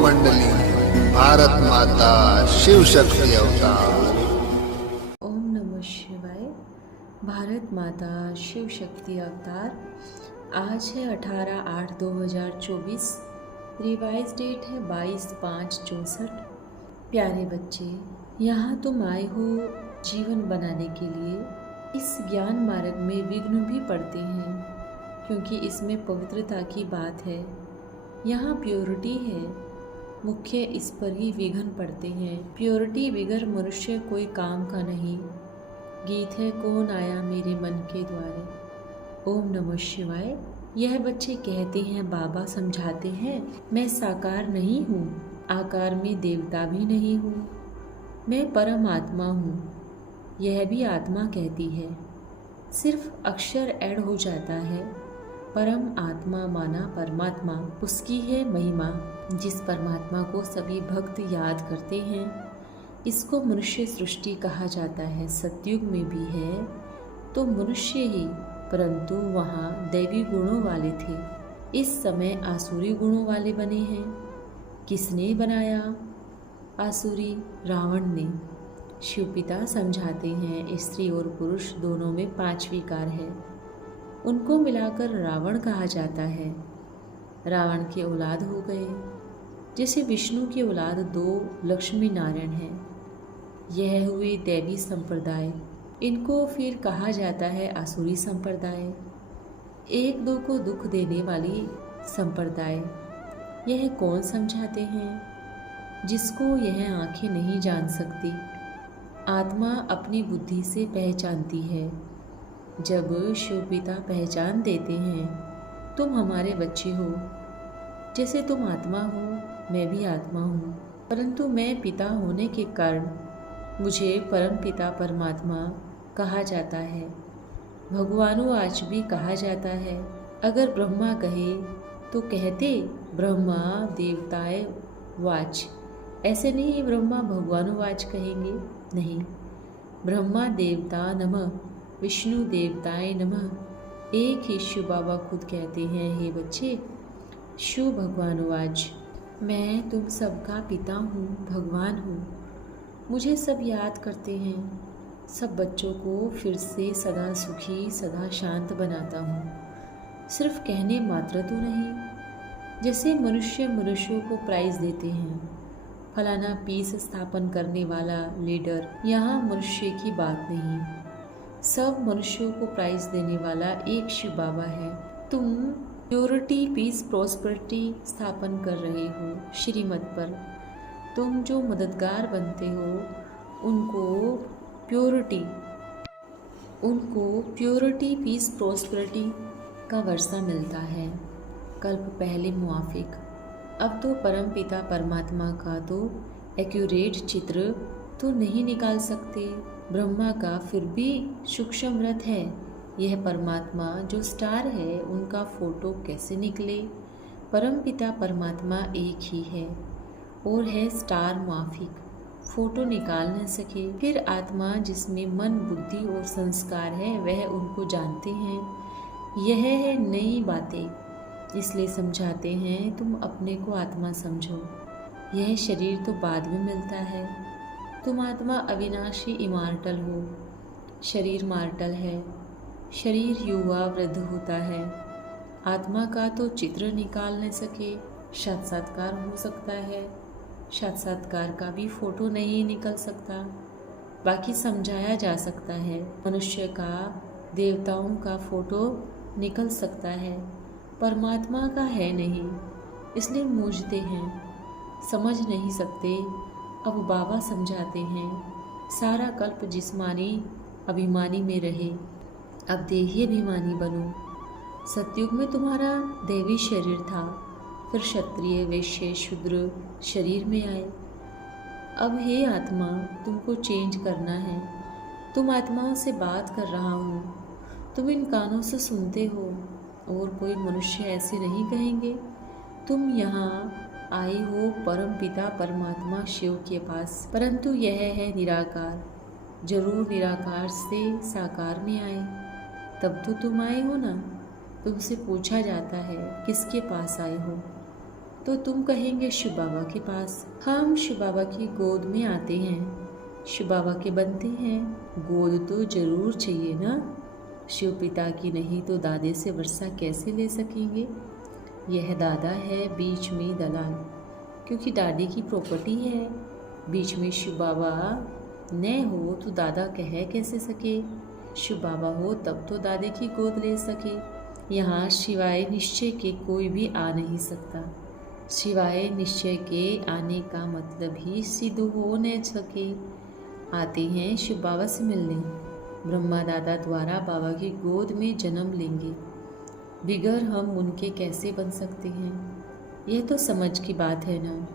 मंडली, भारत माता शिव शक्ति अवतार। ओम नमः शिवाय। भारत माता शिव शक्ति अवतार। आज है 18/8/2024। रिवाइज डेट है 22/5/64। प्यारे बच्चे, यहाँ तुम आए हो जीवन बनाने के लिए। इस ज्ञान मार्ग में विघ्न भी पड़ते हैं, क्योंकि इसमें पवित्रता की बात है। यहाँ प्योरिटी है, मुख्य इस पर ही विघ्न पड़ते हैं। प्योरिटी बिगर मनुष्य कोई काम का नहीं। गीत है कौन आया मेरे मन के द्वारे। ओम नमः शिवाय। यह बच्चे कहते हैं, बाबा समझाते हैं, मैं साकार नहीं हूँ, आकार में देवता भी नहीं हूँ, मैं परम आत्मा हूँ। यह भी आत्मा कहती है, सिर्फ अक्षर ऐड हो जाता है। परम आत्मा माना परमात्मा, उसकी है महिमा। जिस परमात्मा को सभी भक्त याद करते हैं, इसको मनुष्य सृष्टि कहा जाता है। सतयुग में भी है तो मनुष्य ही, परंतु वहाँ दैवी गुणों वाले थे। इस समय आसुरी गुणों वाले बने हैं। किसने बनाया आसुरी? रावण ने। शिवपिता समझाते हैं, स्त्री और पुरुष दोनों में 5 विकार है, उनको मिलाकर रावण कहा जाता है। रावण के औलाद हो गए, जैसे विष्णु की औलाद 2 लक्ष्मी नारायण हैं। यह हुए दैवी संप्रदाय। इनको फिर कहा जाता है आसुरी संप्रदाय, एक दो को दुख देने वाली संप्रदाय। यह कौन समझाते हैं? जिसको यह आंखें नहीं जान सकती, आत्मा अपनी बुद्धि से पहचानती है। जब शिवपिता पहचान देते हैं, तुम हमारे बच्चे हो, जैसे तुम आत्मा हो, मैं भी आत्मा हूँ, परंतु मैं पिता होने के कारण मुझे परम पिता परमात्मा कहा जाता है। भगवानो आज भी कहा जाता है। अगर ब्रह्मा कहे तो कहते ब्रह्मा देवताए वाच, ऐसे नहीं ब्रह्मा भगवानो वाच कहेंगे, नहीं। ब्रह्मा देवता नमः, विष्णु देवताए नमः। एक ही शिव बाबा खुद कहते हैं, हे बच्चे, शिव भगवान वाच, मैं तुम सबका पिता हूँ, भगवान हूँ। मुझे सब याद करते हैं। सब बच्चों को फिर से सदा सुखी सदा शांत बनाता हूँ। सिर्फ कहने मात्र तो नहीं। जैसे मनुष्य मनुष्यों को प्राइज देते हैं, फलाना पीस स्थापन करने वाला लीडर, यहाँ मनुष्य की बात नहीं। सब मनुष्यों को प्राइज देने वाला एक शिव बाबा है। तुम प्योरिटी पीस प्रॉस्पेरिटी स्थापन कर रहे हो श्रीमत पर। तुम जो मददगार बनते हो, उनको प्योरिटी पीस प्रॉस्पेरिटी का वर्षा मिलता है, कल्प पहले मुआफिक। अब तो परम पिता परमात्मा का तो एक्यूरेट चित्र तो नहीं निकाल सकते। ब्रह्मा का फिर भी सूक्ष्म व्रत है। यह परमात्मा जो स्टार है, उनका फोटो कैसे निकले? परम पिता परमात्मा एक ही है और है स्टार मुआफिक, फोटो निकाल न सके। फिर आत्मा जिसमें मन बुद्धि और संस्कार है, वह उनको जानते हैं। यह है नई बातें, इसलिए समझाते हैं, तुम अपने को आत्मा समझो। यह शरीर तो बाद में मिलता है। तुम आत्मा अविनाशी इमॉर्टल हो, शरीर मार्टल है। शरीर युवा वृद्ध होता है। आत्मा का तो चित्र निकाल न सके, साक्षात्कार हो सकता है। साक्षात्कार का भी फोटो नहीं निकल सकता, बाकी समझाया जा सकता है। मनुष्य का, देवताओं का फोटो निकल सकता है, परमात्मा का है नहीं, इसलिए मूझते हैं, समझ नहीं सकते। अब बाबा समझाते हैं, सारा कल्प जिस्मानी अभिमानी में रहे, अब देही अभिमानी बनो। सतयुग में तुम्हारा दैवी शरीर था, फिर क्षत्रिय वैश्य शूद्र शरीर में आए। अब हे आत्मा, तुमको चेंज करना है। तुम आत्माओं से बात कर रहा हूँ, तुम इन कानों से सुनते हो, और कोई मनुष्य ऐसे नहीं कहेंगे। तुम यहाँ आए हो परम पिता परमात्मा शिव के पास, परंतु यह है निराकार। जरूर निराकार से साकार में आए, तब तो तुम आए हो ना। तुमसे पूछा जाता है, किसके पास आए हो? तो तुम कहेंगे शिव बाबा के पास। हम शिव बाबा की गोद में आते हैं, शिव बाबा के बनते हैं। गोद तो जरूर चाहिए ना। शिव पिता की नहीं तो दादे से वर्षा कैसे ले सकेंगे। यह दादा है, बीच में दलाल, क्योंकि दादी की प्रॉपर्टी है। बीच में शिव बाबा न हो तो दादा कह कैसे सके। शिव बाबा हो तब तो दादे की गोद ले सके। यहाँ शिवाय निश्चय के कोई भी आ नहीं सकता। शिवाय निश्चय के आने का मतलब ही सिद्ध हो न सके। आते हैं शिव बाबा से मिलने, ब्रह्मा दादा द्वारा बाबा की गोद में जन्म लेंगे। बिगर हम उनके कैसे बन सकते हैं। यह तो समझ की बात है ना।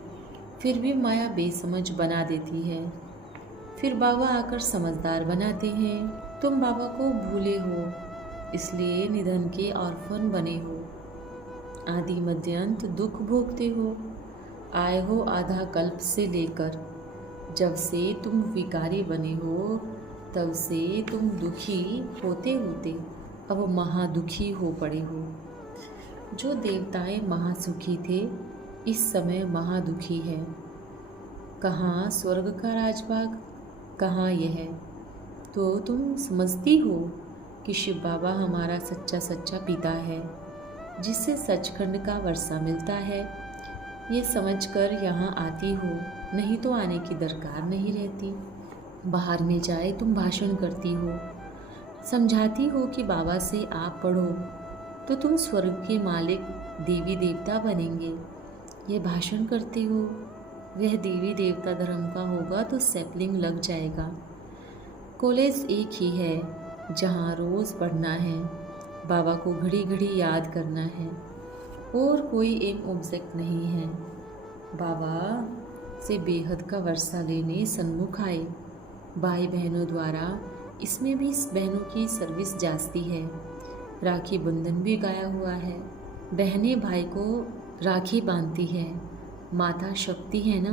फिर भी माया बेसमझ बना देती है। फिर बाबा आकर समझदार बनाते हैं। तुम बाबा को भूले हो, इसलिए निधन के ऑर्फन बने हो। आदि मध्यांत दुख भोगते हो। आए हो आधा कल्प से लेकर। जब से तुम विकारी बने हो तब से तुम दुखी होते होते अब महादुखी हो पड़े हो। जो देवताएं महासुखी थे इस समय महादुखी है। कहाँ स्वर्ग का राजबाग, कहाँ यह। तो तुम समझती हो कि शिव बाबा हमारा सच्चा सच्चा पिता है, जिससे सचखंड का वर्षा मिलता है। ये समझकर यहाँ आती हो, नहीं तो आने की दरकार नहीं रहती। बाहर में जाए तुम भाषण करती हो, समझाती हो कि बाबा से आप पढ़ो तो तुम स्वर्ग के मालिक देवी देवता बनेंगे। ये भाषण करते हो। वह देवी देवता धर्म का होगा तो सैपलिंग लग जाएगा। कॉलेज एक ही है जहाँ रोज़ पढ़ना है, बाबा को घड़ी घड़ी याद करना है, और कोई एम ऑब्जेक्ट नहीं है। बाबा से बेहद का वर्षा लेने सन्मुख आए। भाई बहनों द्वारा इसमें भी बहनों की सर्विस जाती है। राखी बंधन भी गाया हुआ है। बहनें भाई को राखी बांधती है। माता शक्ति है ना।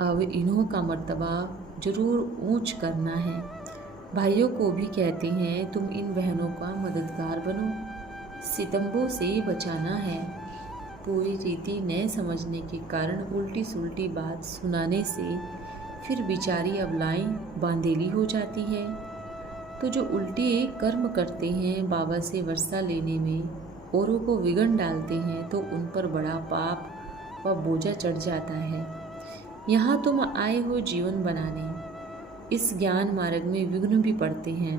अब इन्हों का मर्तबा जरूर ऊंच करना है। भाइयों को भी कहते हैं तुम इन बहनों का मददगार बनो, सितंबों से बचाना है। पूरी रीति न समझने के कारण उल्टी सुल्टी बात सुनाने से फिर बेचारी अबलाएं बांधेली हो जाती है। तो जो उल्टे कर्म करते हैं बाबा से वर्षा लेने में, औरों को विघ्न डालते हैं, तो उन पर बड़ा पाप व बोझा चढ़ जाता है। यहाँ तुम आए हो जीवन बनाने। इस ज्ञान मार्ग में विघ्न भी पड़ते हैं,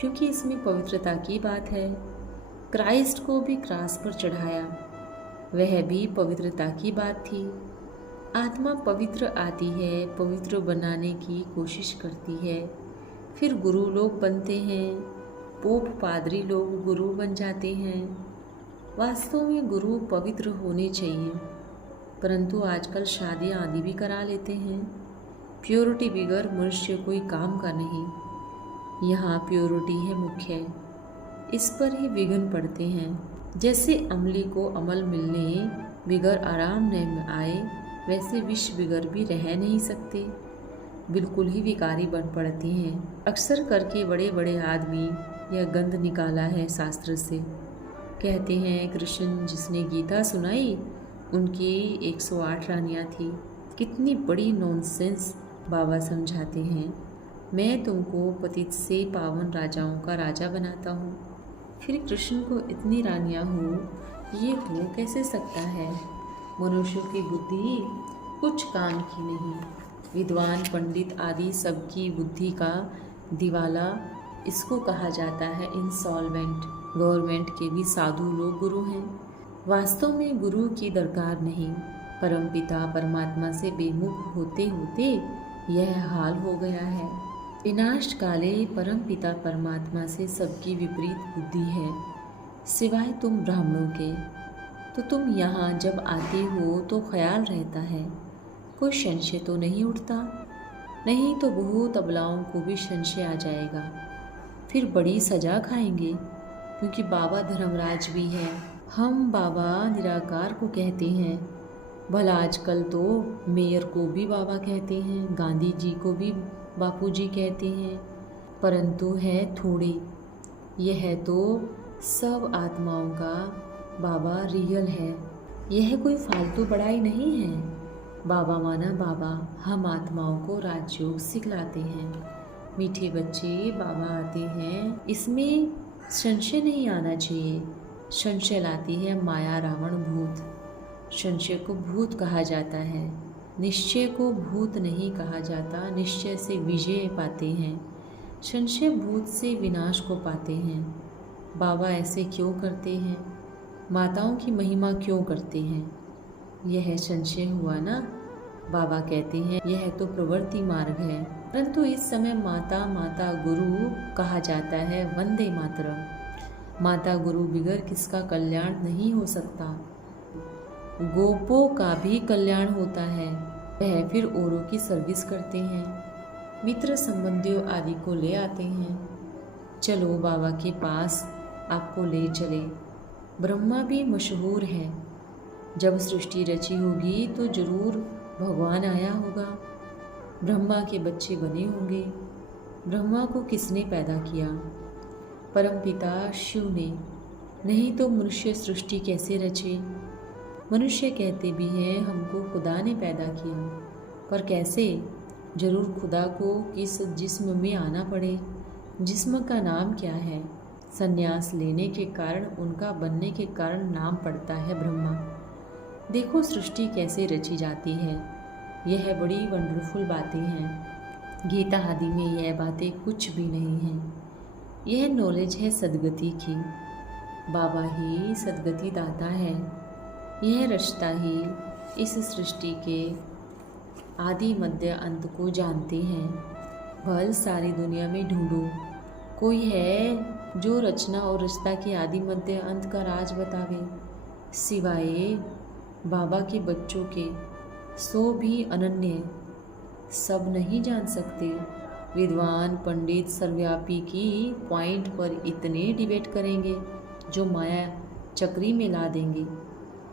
क्योंकि इसमें पवित्रता की बात है। क्राइस्ट को भी क्रास पर चढ़ाया, वह भी पवित्रता की बात थी। आत्मा पवित्र आती है, पवित्र बनाने की कोशिश करती है, फिर गुरु लोग बनते हैं। पोप पादरी लोग गुरु बन जाते हैं। वास्तव में गुरु पवित्र होने चाहिए, परंतु आजकल शादियाँ आदि भी करा लेते हैं। प्योरिटी बिगर मनुष्य कोई काम का नहीं। यहाँ प्योरिटी है मुख्य, इस पर ही विघ्न पड़ते हैं। जैसे अमली को अमल मिलने बिगर आराम न आए, वैसे विष बिगर भी रह नहीं सकते, बिल्कुल ही विकारी बन पड़ते हैं। अक्सर करके बड़े बड़े आदमी यह गंध निकाला है शास्त्र से। कहते हैं कृष्ण जिसने गीता सुनाई उनकी 108 रानियाँ थी। कितनी बड़ी नॉनसेंस बाबा समझाते हैं। मैं तुमको पतित से पावन राजाओं का राजा बनाता हूँ। फिर कृष्ण को इतनी रानियाँ हो, ये हो कैसे सकता है। मनुष्यों की बुद्धि कुछ काम की नहीं। विद्वान पंडित आदि सबकी बुद्धि का दिवाला इसको कहा जाता है इंसॉल्वेंट। गवर्नमेंट के भी साधु लोग गुरु हैं। वास्तव में गुरु की दरकार नहीं। परमपिता परमात्मा से बेमुख होते होते यह हाल हो गया है। विनाश काले परमपिता परमात्मा से सबकी विपरीत बुद्धि है, सिवाय तुम ब्राह्मणों के। तो तुम यहाँ जब आते हो तो ख्याल रहता है, कोई संशय तो नहीं उठता। नहीं तो बहुत अबलाओं को भी संशय आ जाएगा, फिर बड़ी सजा खाएंगे, क्योंकि बाबा धर्मराज भी है। हम बाबा निराकार को कहते हैं। भला आजकल तो मेयर को भी बाबा कहते हैं, गांधी जी को भी बापूजी कहते हैं, परंतु है थोड़े। यह तो सब आत्माओं का बाबा रियल है। यह कोई फालतू बड़ाई नहीं है। बाबा माना बाबा हम आत्माओं को राजयोग सिखलाते हैं। मीठे बच्चे बाबा आते हैं, इसमें संशय नहीं आना चाहिए। संशय लाती है माया रावण भूत। संशय को भूत कहा जाता है, निश्चय को भूत नहीं कहा जाता। निश्चय से विजय पाते हैं, संशय भूत से विनाश को पाते हैं। बाबा ऐसे क्यों करते हैं? माताओं की महिमा क्यों करते हैं? यह संशय हुआ ना। बाबा कहते हैं यह तो प्रवृत्ति मार्ग है, परंतु इस समय माता माता गुरु कहा जाता है। वंदे मातरम। माता गुरु बिगर किसका कल्याण नहीं हो सकता। गोपों का भी कल्याण होता है, वह फिर औरों की सर्विस करते हैं, मित्र संबंधियों आदि को ले आते हैं। चलो बाबा के पास आपको ले चले। ब्रह्मा भी मशहूर है। जब सृष्टि रची होगी तो जरूर भगवान आया होगा, ब्रह्मा के बच्चे बने होंगे। ब्रह्मा को किसने पैदा किया? परमपिता शिव ने, नहीं तो मनुष्य सृष्टि कैसे रचे? मनुष्य कहते भी हैं हमको खुदा ने पैदा किया, पर कैसे? जरूर खुदा को किस जिस्म में आना पड़े। जिस्म का नाम क्या है? संन्यास लेने के कारण, उनका बनने के कारण नाम पड़ता है ब्रह्मा। देखो सृष्टि कैसे रची जाती है। यह बड़ी वंडरफुल बातें हैं। गीता आदि में यह बातें कुछ भी नहीं हैं। यह नॉलेज है सदगति की। बाबा ही सदगति दाता है। यह रचता ही इस सृष्टि के आदि मध्य अंत को जानते हैं। भल सारी दुनिया में ढूंढो, कोई है जो रचना और रचता के आदि मध्य अंत का राज बतावे, सिवाय बाबा के बच्चों के। सो भी अनन्य सब नहीं जान सकते। विद्वान पंडित सर्वव्यापी की पॉइंट पर इतने डिबेट करेंगे जो माया चक्री में ला देंगे।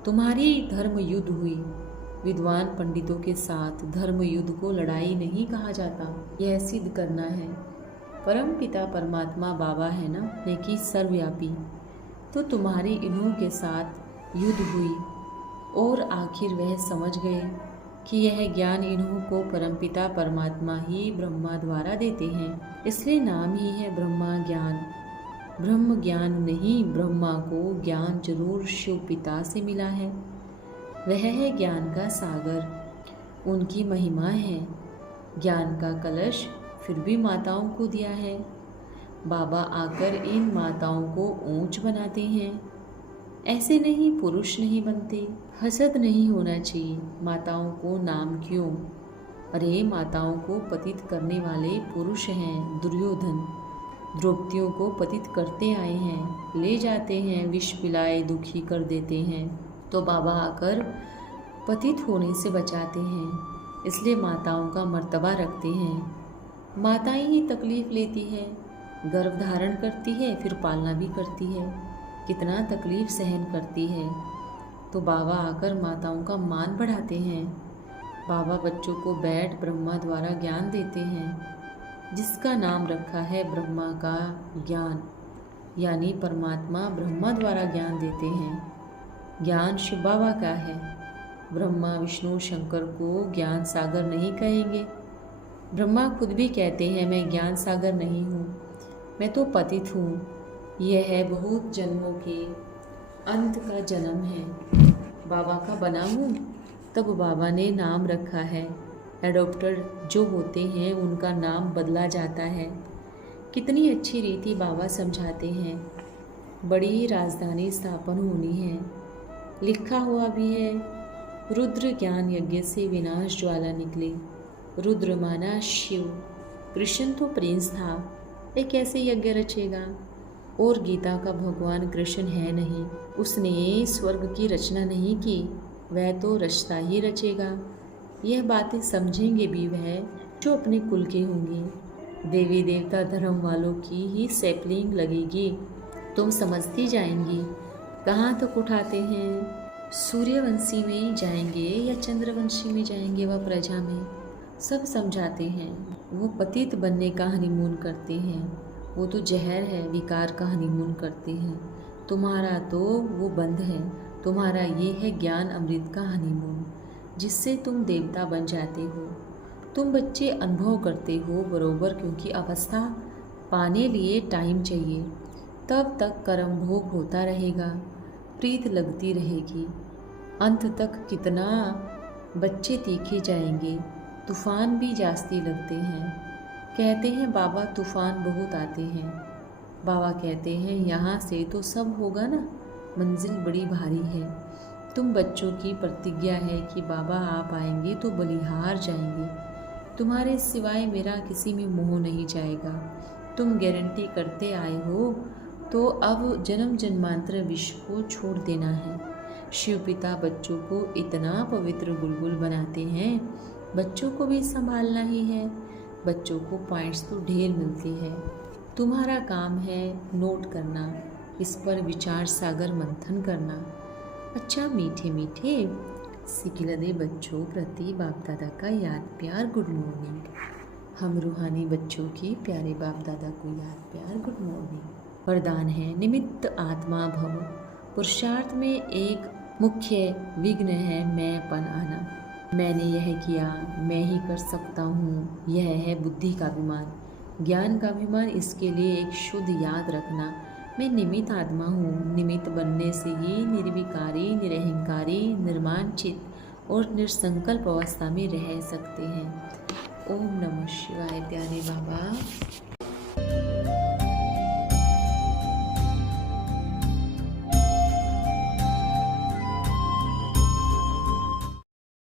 तुम्हारी धर्म युद्ध हुई, विद्वान पंडितों के साथ धर्म युद्ध को लड़ाई नहीं कहा जाता। यह सिद्ध करना है परम पिता परमात्मा बाबा है ना, लेकिन सर्वव्यापी। तो तुम्हारी इन्हों के साथ युद्ध हुई और आखिर वह समझ गए कि यह ज्ञान इन्हों को परमपिता परमात्मा ही ब्रह्मा द्वारा देते हैं। इसलिए नाम ही है ब्रह्मा ज्ञान। ब्रह्म ज्ञान नहीं, ब्रह्मा को ज्ञान जरूर शिव पिता से मिला है। वह है ज्ञान का सागर, उनकी महिमा है। ज्ञान का कलश फिर भी माताओं को दिया है। बाबा आकर इन माताओं को ऊंच बनाते हैं। ऐसे नहीं पुरुष नहीं बनते। हसद नहीं होना चाहिए। माताओं को नाम क्यों? अरे माताओं को पतित करने वाले पुरुष हैं दुर्योधन। द्रौपदियों को पतित करते आए हैं, ले जाते हैं, विष पिलाए दुखी कर देते हैं, तो बाबा आकर पतित होने से बचाते हैं। इसलिए माताओं का मर्तबा रखते हैं। माताएं ही तकलीफ़ लेती है, गर्भ धारण करती है, फिर पालना भी करती है, कितना तकलीफ़ सहन करती है। तो बाबा आकर माताओं का मान बढ़ाते हैं। बाबा बच्चों को बैठ ब्रह्मा द्वारा ज्ञान देते हैं, जिसका नाम रखा है ब्रह्मा का ज्ञान, यानी परमात्मा ब्रह्मा द्वारा ज्ञान देते हैं। ज्ञान शिव बाबा का है। ब्रह्मा विष्णु शंकर को ज्ञान सागर नहीं कहेंगे। ब्रह्मा खुद भी कहते हैं मैं ज्ञान सागर नहीं हूँ, मैं तो पतित हूँ। यह बहुत जन्मों के अंत का जन्म है। बाबा का बना हूँ, तब बाबा ने नाम रखा है। एडॉप्टर जो होते हैं उनका नाम बदला जाता है। कितनी अच्छी रीति बाबा समझाते हैं। बड़ी राजधानी स्थापन होनी है, लिखा हुआ भी है। रुद्र ज्ञान यज्ञ से विनाश ज्वाला निकले। रुद्र माना शिव, कृष्ण तो प्रिंस था, एक कैसे यज्ञ रचेगा? और गीता का भगवान कृष्ण है नहीं, उसने स्वर्ग की रचना नहीं की, वह तो रचता ही रचेगा। यह बातें समझेंगे भी वह जो अपने कुल के होंगे। देवी देवता धर्म वालों की ही सैपलिंग लगेगी, तुम समझती जाएंगी। कहाँ तक उठाते हैं? सूर्यवंशी में जाएंगे या चंद्रवंशी में जाएंगे, वह प्रजा में सब समझाते हैं। वो पतित बनने का हनीमून करते हैं, वो तो जहर है, विकार का हनीमून करते हैं। तुम्हारा तो वो बंद है, तुम्हारा ये है ज्ञान अमृत का हनीमून, जिससे तुम देवता बन जाते हो। तुम बच्चे अनुभव करते हो बरोबर, क्योंकि अवस्था पाने लिए टाइम चाहिए। तब तक कर्म भोग होता रहेगा, प्रीत लगती रहेगी। अंत तक कितना बच्चे तीखे जाएंगे, तूफान भी जास्ती लगते हैं। कहते हैं बाबा तूफान बहुत आते हैं। बाबा कहते हैं यहाँ से तो सब होगा ना, मंजिल बड़ी भारी है। तुम बच्चों की प्रतिज्ञा है कि बाबा आप आएंगे तो बलिहार जाएंगे। तुम्हारे सिवाय मेरा किसी में मोह नहीं जाएगा। तुम गारंटी करते आए हो, तो अब जन्म जन्मांतर विश्व को छोड़ देना है। शिव पिता बच्चों को इतना पवित्र गुलगुल बनाते हैं, बच्चों को भी संभालना ही है। बच्चों को पॉइंट्स तो ढेर मिलती है। तुम्हारा काम है नोट करना, इस पर विचार सागर मंथन करना। अच्छा मीठे मीठे सिकिलदे बच्चों प्रति बाप दादा का याद प्यार गुड मॉर्निंग। हम रूहानी बच्चों की प्यारे बाप दादा को याद प्यार गुड मॉर्निंग। वरदान है निमित्त आत्मा भव। पुरुषार्थ में एक मुख्य विघ्न है मैंपन आना। मैंने यह किया, मैं ही कर सकता हूँ, यह है बुद्धि का अभिमान, ज्ञान का अभिमान। इसके लिए एक शुद्ध याद रखना, मैं निमित्त आत्मा हूँ। निमित्त बनने से ही निर्विकारी, निरहंकारी, निर्माणचित और निसंकल्प अवस्था में रह सकते हैं। ओम नमः शिवाय प्यारे बाबा।